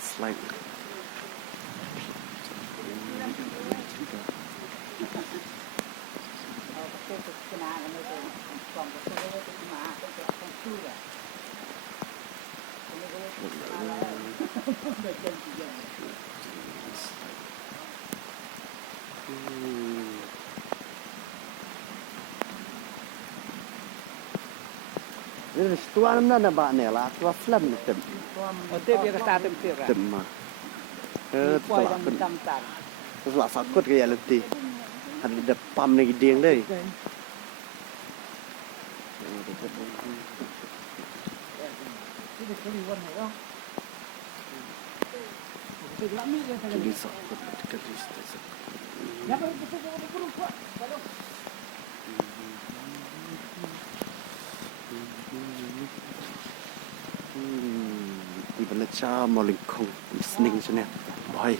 slide. Tua namna na ba ne la tua flam ne tem. Otip dia kata tem lah. Tem ma. Poi yang mentam-tam. Setelah sakut ke ya lebih. Ada pam ni gidiang deh. Jadi sakut dekat situ. Di mana cah maling kong, sning macam ni, boy.